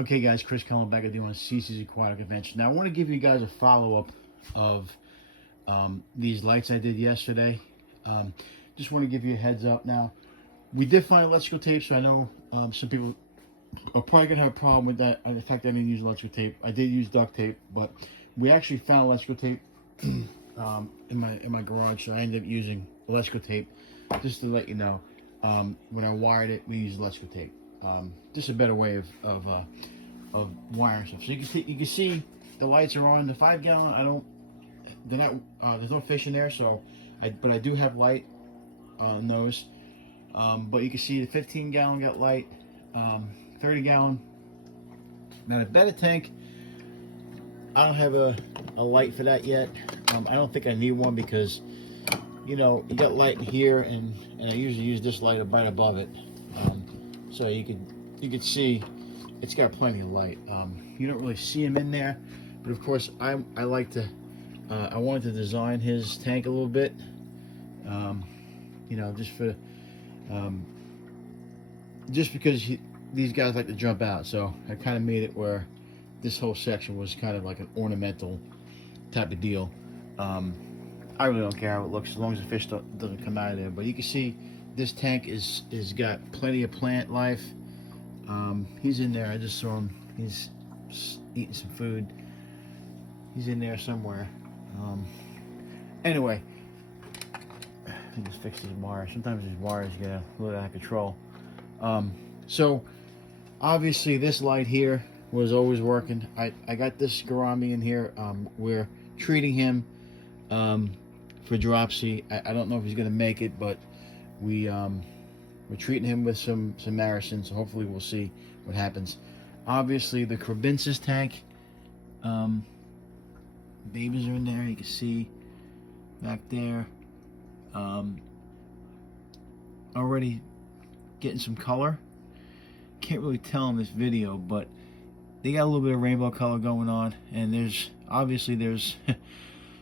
Okay, guys, Chris coming back at you on CC's Aquatic Adventure. Now, I want to give you guys a follow-up of these lights I did yesterday. Just want to give you a heads up now. We did find electrical tape, so I know some people are probably going to have a problem with that. The fact that I didn't use electrical tape. I did use duct tape, but we actually found electrical tape in my garage, so I ended up using electrical tape. Just to let you know, when I wired it, we used electrical tape. Just a better way of wiring stuff. So you can see the lights are on. The 5 gallon, they're not. There's no fish in there, so but I do have light on those. But you can see the 15 gallon got light, 30 gallon. Now the better tank, I don't have a light for that yet. I don't think I need one because, you know, you got light here, and I usually use this light right above it. So you could see it's got plenty of light. You don't really see him in there, but of course I like to. I wanted to design his tank a little bit. You know, just because these guys like to jump out, so I kind of made it where this whole section was kind of like an ornamental type of deal. I really don't care how it looks as long as the fish doesn't come out of there. But you can see this tank is got plenty of plant life. He's in there. I just saw him. He's eating some food. He's in there somewhere. Anyway, I just fix these wires. Sometimes these wires get a little out of control. So obviously this light here was always working. I got this gourami in here. We're treating him for dropsy. I don't know if he's gonna make it, but we're treating him with some Maricin, so hopefully we'll see what happens. Obviously the Crabinsis tank, babies are in there. You can see back there, already getting some color. Can't really tell in this video, but they got a little bit of rainbow color going on, and there's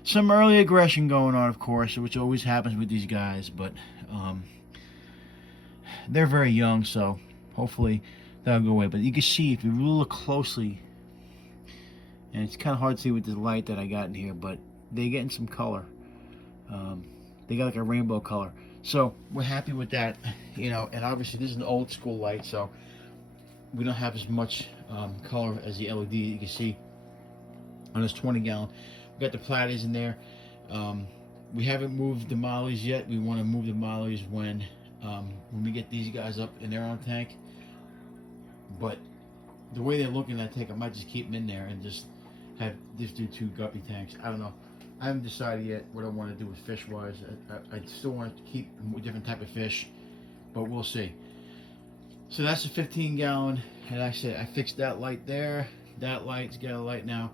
some early aggression going on, of course, which always happens with these guys, but they're very young, so hopefully that'll go away. But you can see, if you really look closely, and it's kind of hard to see with this light that I got in here, but they're getting some color. They got like a rainbow color, so we're happy with that, you know. And obviously this is an old school light, so we don't have as much color as the LED. You can see on this 20 gallon. We got the platies in there. We haven't moved the mollies yet. We want to move the mollies when we get these guys up in their own tank. But the way they're looking at that tank, I might just keep them in there and just do 2 guppy tanks. I don't know. I haven't decided yet what I want to do with fish wise. I still want to keep a different type of fish, but we'll see. So that's a 15 gallon, and like I said, I fixed that light there. That light's got a light now.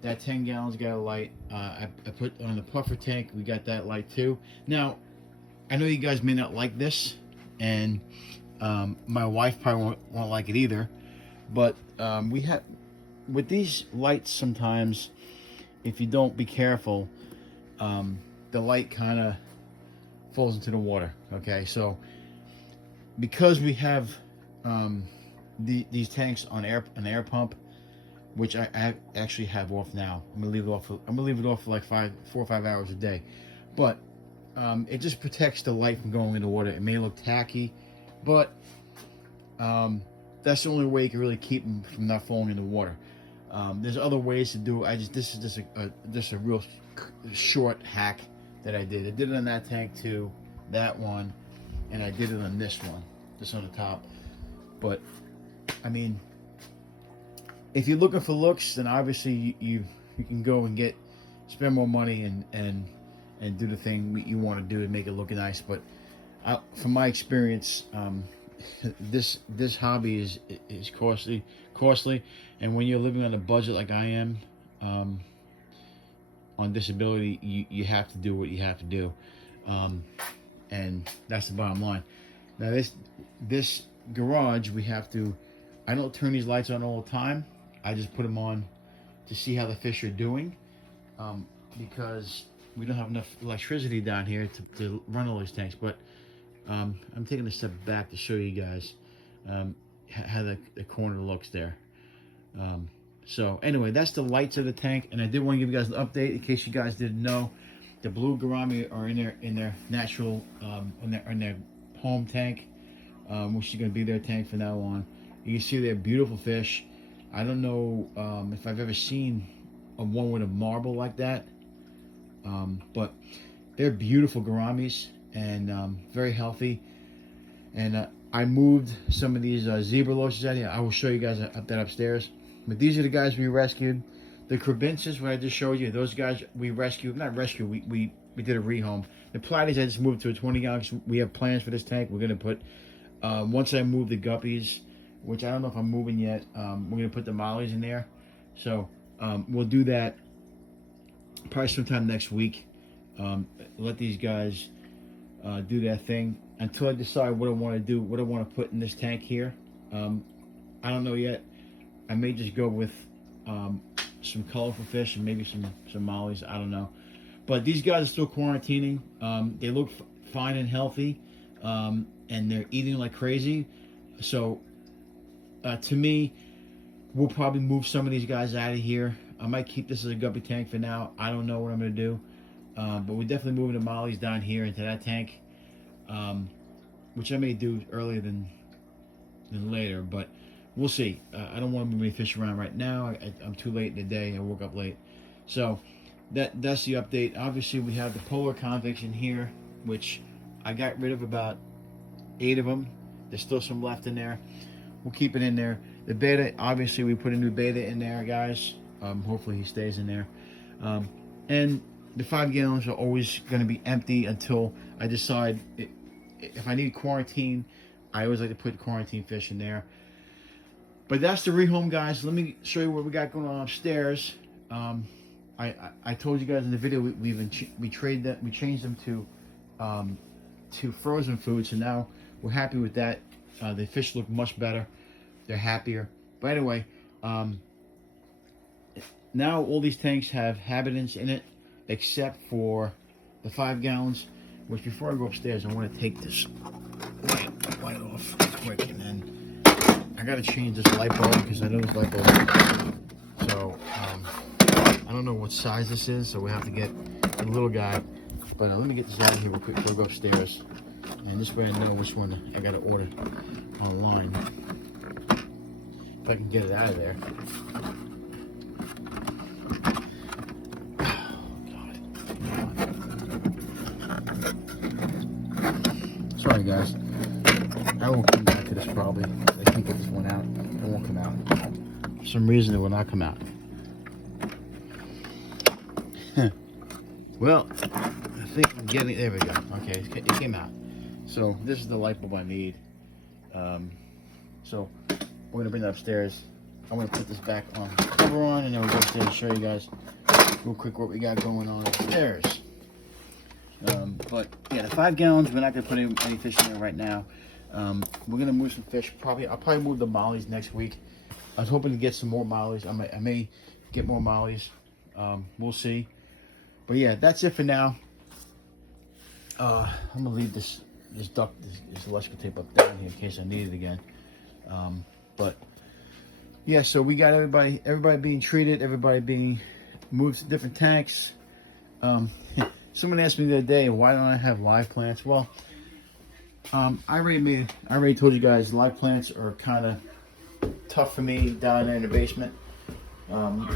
That 10 gallons got a light. I put on the puffer tank, we got that light too. Now, I know you guys may not like this, and my wife probably won't like it either, but we have, with these lights sometimes, if you don't be careful, the light kind of falls into the water, okay? So, because we have these tanks on an air pump, which I actually have off now. I'm gonna leave it off for like 4 or 5 hours a day, but it just protects the light from going in the water. It may look tacky, but that's the only way you can really keep them from not falling in the water. There's other ways to do it. This is just a real short hack that I did. I did it on that tank too, that one, and I did it on this one, just on the top. But I mean, if you're looking for looks, then obviously you can go and spend more money and do the thing you want to do to make it look nice. But from my experience, this hobby is costly, and when you're living on a budget like I am, on disability, you have to do what you have to do, and that's the bottom line. Now this garage, I don't turn these lights on all the time. I just put them on to see how the fish are doing, because we don't have enough electricity down here to run all these tanks. But I'm taking a step back to show you guys how the corner looks there. So anyway, that's the lights of the tank, and I did want to give you guys an update in case you guys didn't know. The blue gourami are in their natural in their home tank, which is going to be their tank from now on. You can see they're beautiful fish. I don't know if I've ever seen one with a marble like that, but they're beautiful gouramis and very healthy. And I moved some of these zebra loaches out here. I will show you guys that upstairs. But these are the guys we rescued. The Crabinces, what I just showed you, those guys we rescued, not rescued, we did a rehome. The Platies I just moved to a 20 gallon. We have plans for this tank. We're gonna put, once I move the guppies, which I don't know if I'm moving yet, we're gonna put the mollies in there. So we'll do that probably sometime next week. Let these guys do their thing until I decide what I want to do, what I want to put in this tank here. I don't know yet. I may just go with some colorful fish and maybe some mollies. I don't know. But these guys are still quarantining. They look fine and healthy, and they're eating like crazy. So to me, we'll probably move some of these guys out of here. I might keep this as a guppy tank for now. I don't know what I'm going to do. But we're definitely moving the mollies down here into that tank, which I may do earlier than later, but we'll see. I don't want to move any fish around right now. I'm too late in the day. I woke up late. So that's the update. Obviously, we have the polar convicts in here, which I got rid of about 8 of them. There's still some left in there. We'll keep it in there. The beta, obviously, we put a new beta in there, guys. Hopefully, he stays in there. And the 5 gallons are always going to be empty until I decide if I need quarantine. I always like to put quarantine fish in there. But that's the rehome, guys. Let me show you what we got going on upstairs. I told you guys in the video we changed them to frozen food, so now we're happy with that. The fish look much better. They're happier. But anyway, now all these tanks have habitants in it, except for the 5 gallons. Which before I go upstairs, I want to take this light off quick, and then I got to change this light bulb because I know this light bulb. So I don't know what size this is, so we have to get a little guy. But let me get this out of here real quick before I go upstairs, and this way I know which one I got to order online. If I can get it out of there. Sorry guys, I won't come back to this probably. I can't get this one out. It won't come out. For some reason it will not come out. Well, I think I'm getting, there we go. Okay, it came out. So this is the light bulb I need. So we're gonna bring that upstairs. I'm gonna put this back on the cover on, and then we'll go upstairs and show you guys real quick what we got going on upstairs. But yeah, the 5 gallons, we're not gonna put any fish in there right now. We're gonna move some fish. I'll probably move the mollies next week. I was hoping to get some more mollies. I may get more mollies. We'll see. But yeah, that's it for now. I'm gonna leave this electrical tape up down here in case I need it again. But yeah, so we got everybody being treated, everybody being moved to different tanks. Someone asked me the other day, why don't I have live plants? Well, I already told you guys live plants are kind of tough for me down there in the basement,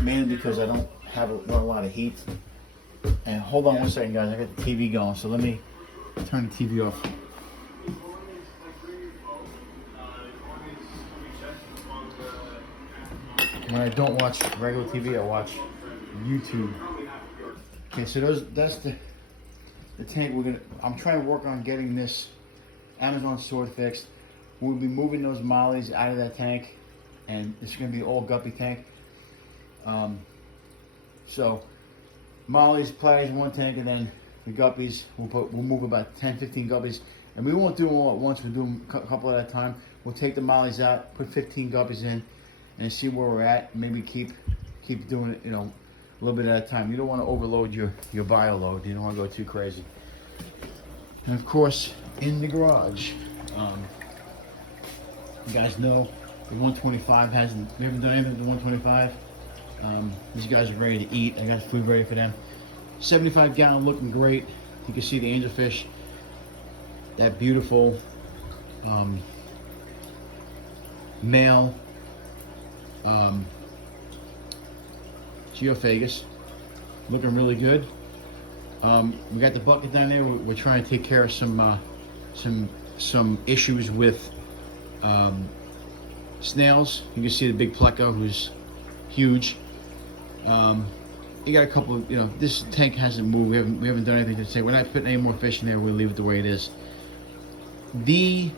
mainly because I don't have a lot of heat. And hold on one second, guys. I got the TV going, so let me turn the TV off. When I don't watch regular TV, I watch YouTube. Okay, so that's the tank. I'm trying to work on getting this Amazon sword fixed. We'll be moving those mollies out of that tank, and it's going to be all guppy tank. So mollies, platies in one tank, and then the guppies, we'll move about 10-15 guppies, and we won't do them all at once. We'll do them a couple at a time. We'll take the mollies out, put 15 guppies in, and see where we're at. Maybe keep doing it, a little bit at a time. You don't want to overload your bio load. You don't want to go too crazy. And of course, in the garage, you guys know The 125 hasn't, we haven't done anything with the 125. These guys are ready to eat. I got the food ready for them. 75 gallon looking great. You can see the angelfish. That beautiful male geophagus. Looking really good. We got the bucket down there. We're trying to take care of some issues with snails. You can see the big pleco, who's huge. You got a couple of, this tank hasn't moved. We haven't done anything to say. We're not putting any more fish in there. We'll leave it the way it is. The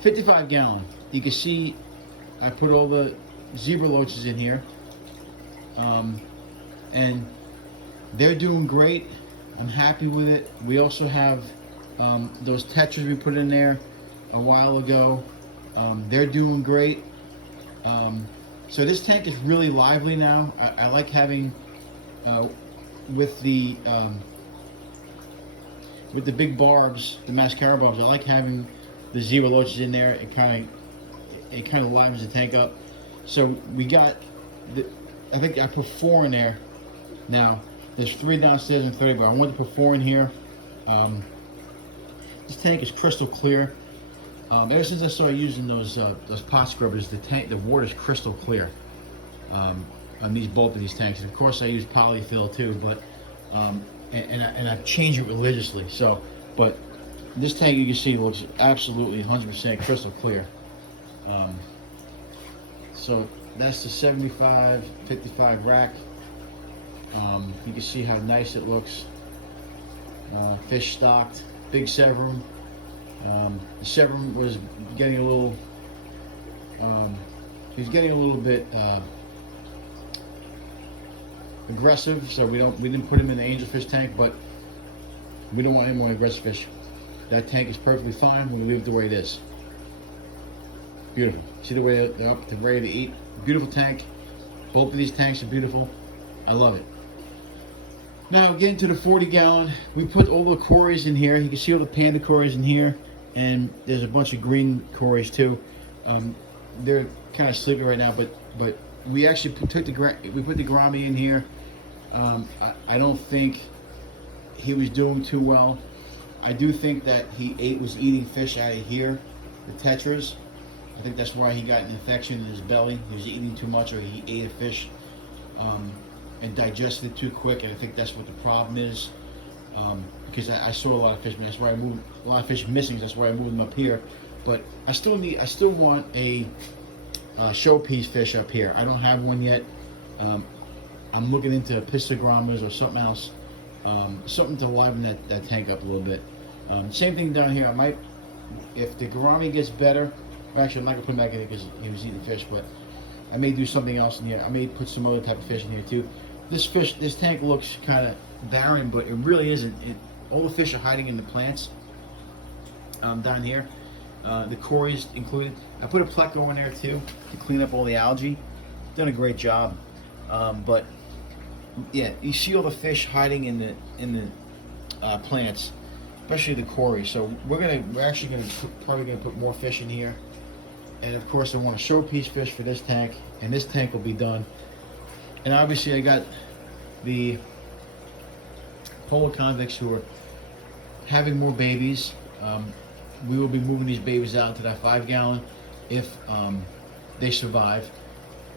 55 gallon, you can see I put all the zebra loaches in here. And they're doing great. I'm happy with it. We also have those tetras we put in there a while ago. They're doing great. So this tank is really lively now. I like having with the big barbs, the mascara barbs. I like having the zebra loaches in there. It kind of livens the tank up. So we got I think I put 4 in there. Now there's 3 downstairs and 30, but I want to put 4 in here. This tank is crystal clear. Ever since I started using those pot scrubbers, the water is crystal clear on both of these tanks. And of course, I use polyfill too, but and I change it religiously. So, but this tank you can see looks absolutely 100% crystal clear. So that's the 75, 55 rack. You can see how nice it looks. Fish stocked, big Severum. The Severum was getting a little, he was getting a little bit aggressive, so we didn't put him in the angelfish tank, but we don't want any more aggressive fish. That tank is perfectly fine. We'll leave it the way it is. Beautiful. See the way they're up, they're ready to eat. Beautiful tank. Both of these tanks are beautiful. I love it. Now getting to the 40 gallon, we put all the cories in here. You can see all the panda cories in here, and there's a bunch of green cories too. They're kind of sleeping right now, but we actually put the gourami in here. I don't think he was doing too well. I do think that he was eating fish out of here, the tetras. I think that's why he got an infection in his belly. He was eating too much, or he ate a fish and digested it too quick, and I think that's what the problem is. Because I saw a lot of fish, that's why I moved a lot of fish missing. That's why I moved them up here. But I still want a showpiece fish up here. I don't have one yet. I'm looking into pistogrammas or something else, something to liven that tank up a little bit. Same thing down here. I might, if the gourami gets better. Actually, I'm not gonna put him back in because he was eating fish, but I may do something else in here. I may put some other type of fish in here too. This tank looks kind of barren, but it really isn't. All the fish are hiding in the plants down here. The cories included. I put a pleco in there too to clean up all the algae. Done a great job. But yeah, you see all the fish hiding in the plants, especially the cories. So we're actually probably gonna put more fish in here. And of course, I want a showpiece fish for this tank, and this tank will be done. And obviously, I got the polar convicts who are having more babies. We will be moving these babies out to that 5 gallon if they survive.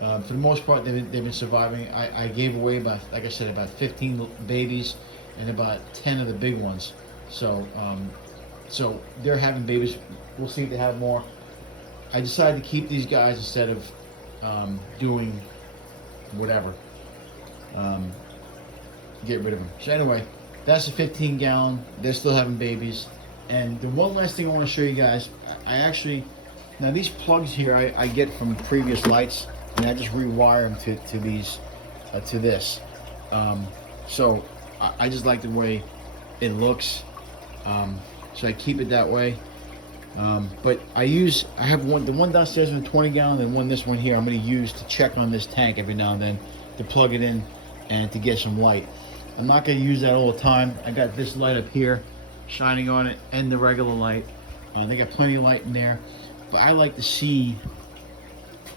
For the most part, they've been surviving. I gave away like I said, about 15 babies and about 10 of the big ones. So, so they're having babies. We'll see if they have more. I decided to keep these guys instead of doing whatever. Get rid of them. So anyway, that's a 15 gallon. They're still having babies. And the one last thing I want to show you guys, now these plugs here I get from previous lights, and I just rewire them to these, to this. So I just like the way it looks. So I keep it that way. But I have the one downstairs in a 20 gallon and this one here I'm going to use to check on this tank every now and then, to plug it in and to get some light. I'm not going to use that all the time. I got this light up here shining on it and the regular light. They got plenty of light in there, but I like to see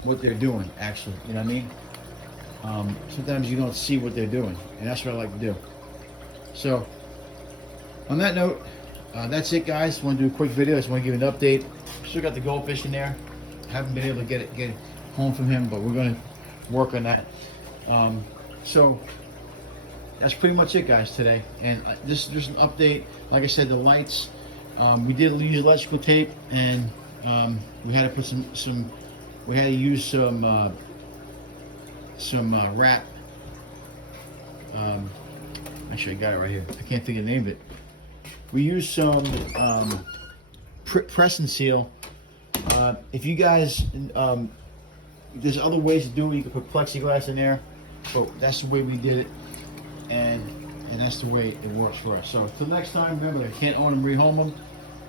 what they're doing, actually. You know what I mean? Sometimes you don't see what they're doing, and that's what I like to do. So, on that note, that's it, guys. Want to do a quick video. I just want to give you an update. Still got the goldfish in there. Haven't been able to get it home from him, but we're going to work on that. So that's pretty much it, guys, today. And this is just an update. Like I said, the lights. We did use electrical tape, and we had to put some. We had to use some wrap. Actually, I got it right here. I can't think of the name of it. We used some press and seal. If you guys, there's other ways to do it. You can put plexiglass in there, but that's the way we did it, and that's the way it works for us. So till next time, remember, I can't own them, rehome them,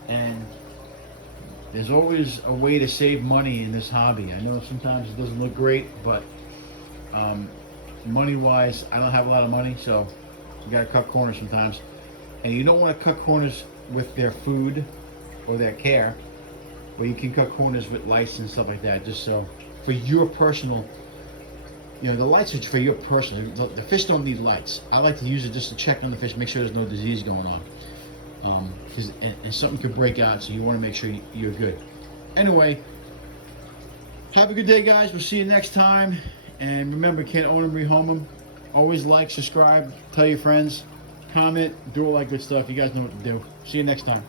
and there's always a way to save money in this hobby. I know sometimes it doesn't look great, but money-wise, I don't have a lot of money, so you gotta cut corners sometimes. And you don't want to cut corners with their food or their care, but you can cut corners with lights and stuff like that, just so for your personal, you know, the lights are for your personal. The fish don't need lights. I like to use it just to check on the fish, make sure there's no disease going on, because and something could break out, so you want to make sure you're good. Anyway, have a good day, guys. We'll see you next time, and remember, can't own them, rehome them. Always like, subscribe, tell your friends, comment, do all that good stuff. You guys know what to do. See you next time.